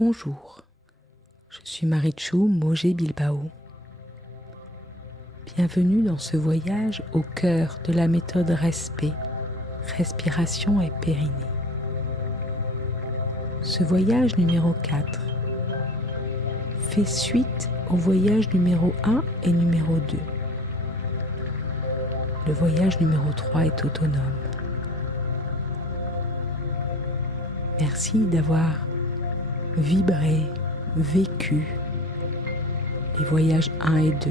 Bonjour, je suis Marichou Mogé Bilbao. Bienvenue dans ce voyage au cœur de la méthode RESPE, respiration et périnée. Ce voyage numéro 4 fait suite au voyage numéro 1 et numéro 2. Le voyage numéro 3 est autonome. Merci d'avoir vibré, vécu les voyages 1 et 2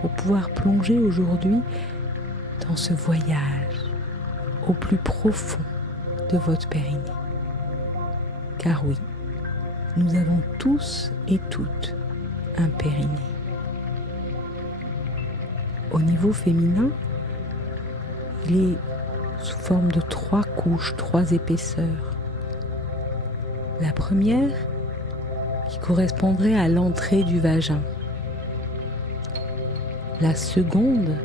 pour pouvoir plonger aujourd'hui dans ce voyage au plus profond de votre périnée. Car oui, nous avons tous et toutes un périnée. Au niveau féminin, il est sous forme de 3 couches, 3 épaisseurs. La première qui correspondrait à l'entrée du vagin. La seconde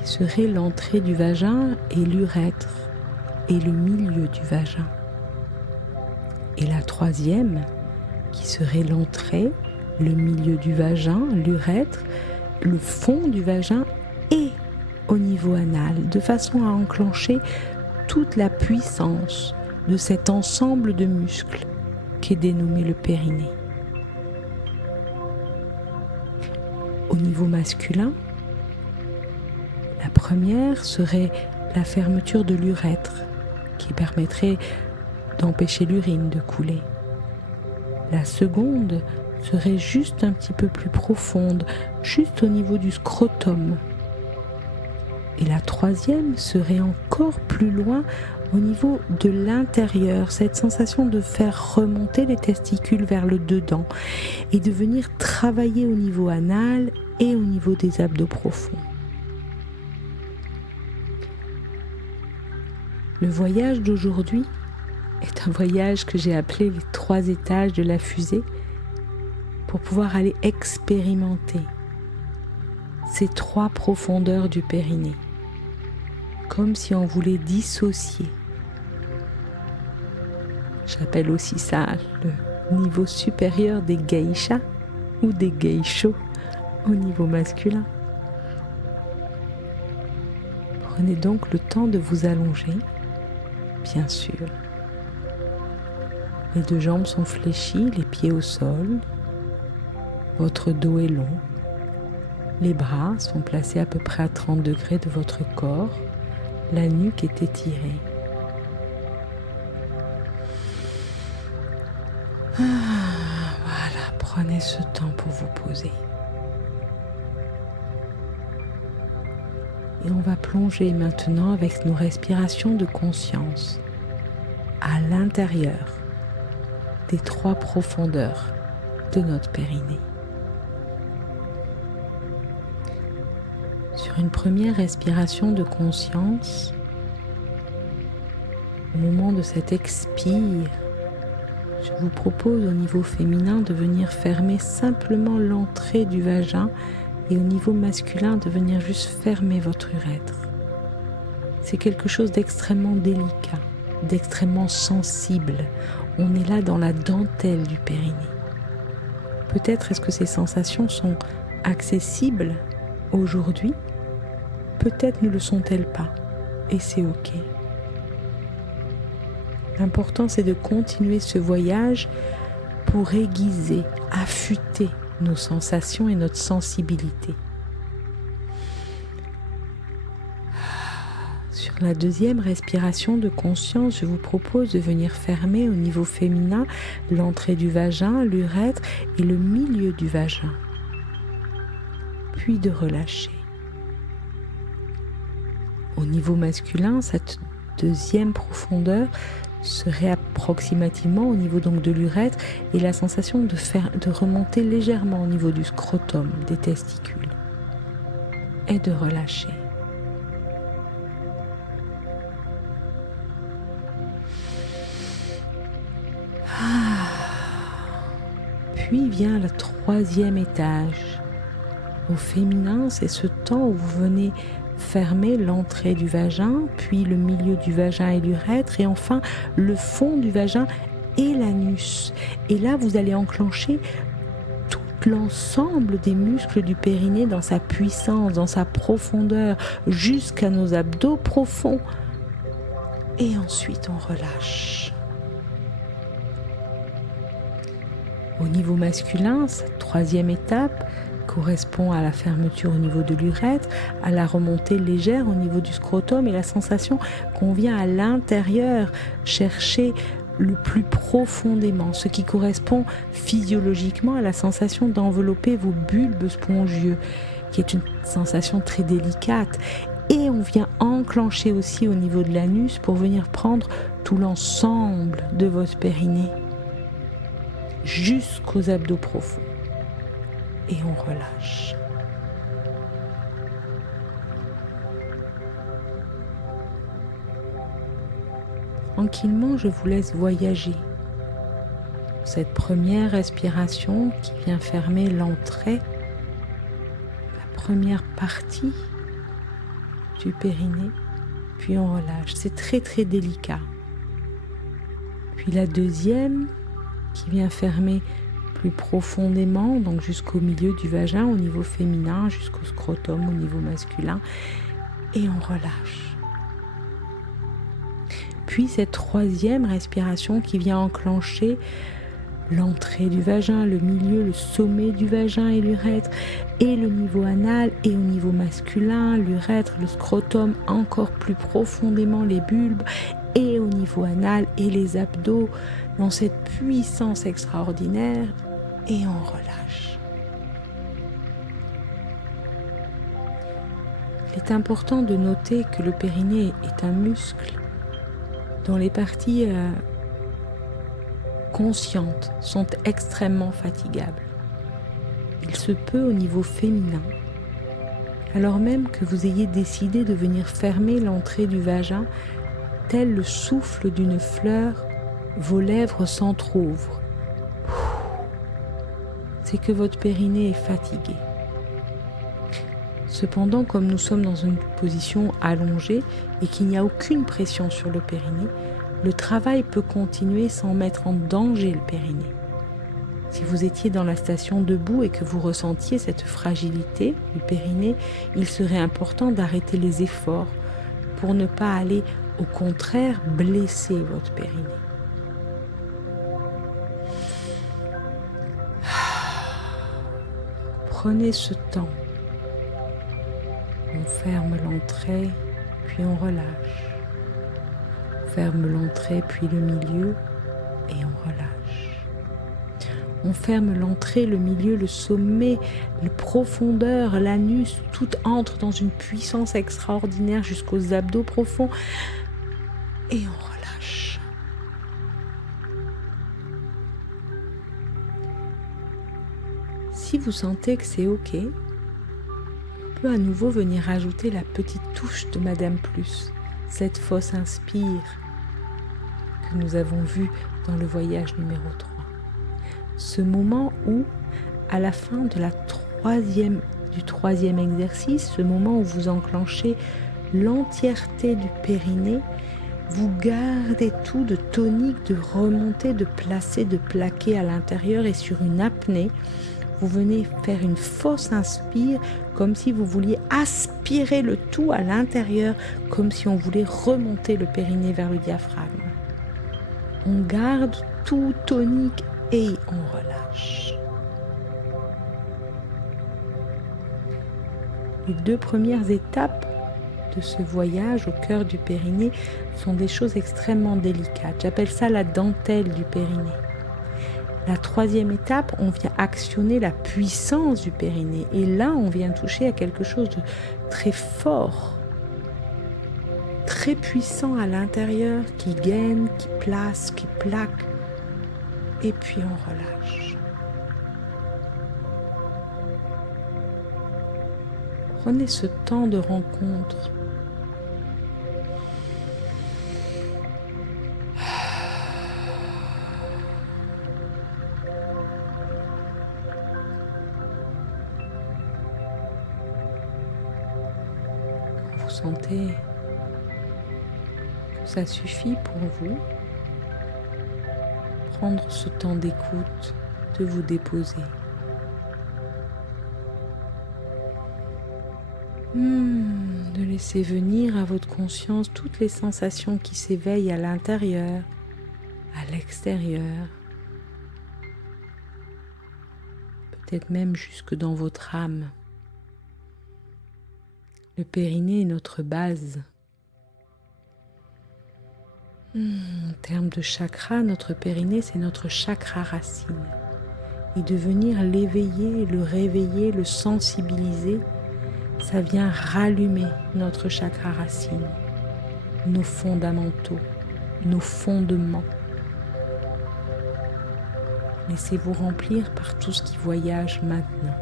qui serait l'entrée du vagin et l'urètre et le milieu du vagin. Et la troisième qui serait l'entrée, le milieu du vagin, l'urètre, le fond du vagin et au niveau anal, de façon à enclencher toute la puissance de cet ensemble de muscles qu'est dénommé le périnée. Au niveau masculin, la première serait la fermeture de l'urètre qui permettrait d'empêcher l'urine de couler. La seconde serait juste un petit peu plus profonde, juste au niveau du scrotum. Et la troisième serait encore plus loin au niveau de l'intérieur, cette sensation de faire remonter les testicules vers le dedans et de venir travailler au niveau anal et au niveau des abdos profonds. Le voyage d'aujourd'hui est un voyage que j'ai appelé les 3 étages de la fusée pour pouvoir aller expérimenter ces 3 profondeurs du périnée, comme si on voulait dissocier. J'appelle aussi ça le niveau supérieur des geishas ou des geishos au niveau masculin. Prenez donc le temps de vous allonger, bien sûr. Les 2 jambes sont fléchies, les pieds au sol. Votre dos est long. Les bras sont placés à peu près à 30 degrés de votre corps. La nuque est étirée. Voilà, prenez ce temps pour vous poser. Et on va plonger maintenant avec nos respirations de conscience à l'intérieur des 3 profondeurs de notre périnée. Sur une première respiration de conscience, au moment de cet expire, je vous propose au niveau féminin de venir fermer simplement l'entrée du vagin et au niveau masculin de venir juste fermer votre urètre. C'est quelque chose d'extrêmement délicat, d'extrêmement sensible. On est là dans la dentelle du périnée. Peut-être est-ce que ces sensations sont accessibles aujourd'hui, peut-être ne le sont-elles pas, et c'est ok. L'important c'est de continuer ce voyage pour aiguiser, affûter nos sensations et notre sensibilité. Sur la deuxième respiration de conscience, je vous propose de venir fermer au niveau féminin l'entrée du vagin, l'urètre et le milieu du vagin, puis de relâcher. Au niveau masculin, cette deuxième profondeur serait approximativement au niveau donc de l'urètre et la sensation de remonter légèrement au niveau du scrotum, des testicules, et de relâcher. Puis vient le 3e étage. Au féminin, c'est ce temps où vous venez fermer l'entrée du vagin, puis le milieu du vagin et l'urètre, et enfin le fond du vagin et la nuque l'anus. Et là, vous allez enclencher tout l'ensemble des muscles du périnée dans sa puissance, dans sa profondeur, jusqu'à nos abdos profonds. Et ensuite, on relâche. Au niveau masculin, cette troisième étape correspond à la fermeture au niveau de l'urètre, à la remontée légère au niveau du scrotum et la sensation qu'on vient à l'intérieur chercher le plus profondément, ce qui correspond physiologiquement à la sensation d'envelopper vos bulbes spongieux, qui est une sensation très délicate. Et on vient enclencher aussi au niveau de l'anus pour venir prendre tout l'ensemble de votre périnée jusqu'aux abdos profonds. Et on relâche. Tranquillement, je vous laisse voyager. Cette première respiration qui vient fermer l'entrée, la première partie du périnée, puis on relâche. C'est très très délicat. Puis la deuxième qui vient fermer plus profondément, donc jusqu'au milieu du vagin, au niveau féminin, jusqu'au scrotum, au niveau masculin, et on relâche. Puis cette troisième respiration qui vient enclencher l'entrée du vagin, le milieu, le sommet du vagin et l'urètre, et le niveau anal et au niveau masculin, l'urètre, le scrotum, encore plus profondément les bulbes, et au niveau anal et les abdos, dans cette puissance extraordinaire, et on relâche. Il est important de noter que le périnée est un muscle dont les parties conscientes sont extrêmement fatigables. Il se peut au niveau féminin, alors même que vous ayez décidé de venir fermer l'entrée du vagin, tel le souffle d'une fleur, vos lèvres s'entr'ouvrent. C'est que votre périnée est fatigué. Cependant, comme nous sommes dans une position allongée et qu'il n'y a aucune pression sur le périnée, le travail peut continuer sans mettre en danger le périnée. Si vous étiez dans la station debout et que vous ressentiez cette fragilité du périnée, il serait important d'arrêter les efforts pour ne pas aller, au contraire, blesser votre périnée. Prenez ce temps. On ferme l'entrée, puis on relâche. On ferme l'entrée, puis le milieu, et on relâche. On ferme l'entrée, le milieu, le sommet, la profondeur, l'anus, tout entre dans une puissance extraordinaire jusqu'aux abdos profonds, et on relâche. Si vous sentez que c'est OK, on peut à nouveau venir ajouter la petite touche de Madame Plus, cette fausse inspire que nous avons vue dans le voyage numéro 3. Ce moment où, à la fin de du troisième exercice, ce moment où vous enclenchez l'entièreté du périnée, vous gardez tout de tonique, de remonter, de placer, de plaquer à l'intérieur et sur une apnée, vous venez faire une fausse inspire comme si vous vouliez aspirer le tout à l'intérieur, comme si on voulait remonter le périnée vers le diaphragme. On garde tout tonique et on relâche. Les 2 premières étapes de ce voyage au cœur du périnée sont des choses extrêmement délicates. J'appelle ça la dentelle du périnée. La 3e étape, on vient actionner la puissance du périnée. Et là, on vient toucher à quelque chose de très fort, très puissant à l'intérieur, qui gaine, qui place, qui plaque. Et puis on relâche. Prenez ce temps de rencontre. Vous sentez que ça suffit pour vous. prendre ce temps d'écoute, de vous déposer. De laisser venir à votre conscience toutes les sensations qui s'éveillent à l'intérieur, à l'extérieur, peut-être même jusque dans votre âme. Le périnée est notre base. En termes de chakra, notre périnée, c'est notre chakra racine. Et de venir l'éveiller, le réveiller, le sensibiliser, ça vient rallumer notre chakra racine, nos fondamentaux, nos fondements. Laissez-vous remplir par tout ce qui voyage maintenant.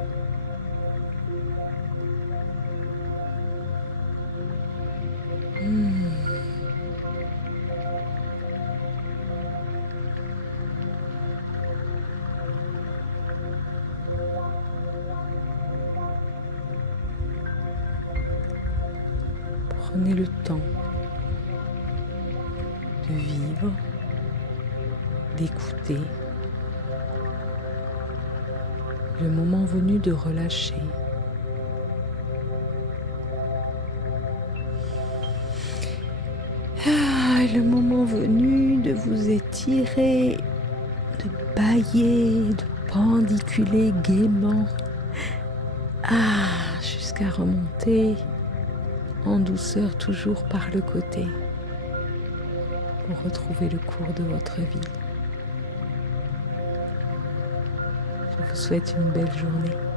Prenez le temps de vivre, d'écouter, le moment venu de relâcher. Le moment venu de vous étirer, de bâiller, de pendiculer gaiement, jusqu'à remonter en douceur toujours par le côté pour retrouver le cours de votre vie. Je vous souhaite une belle journée.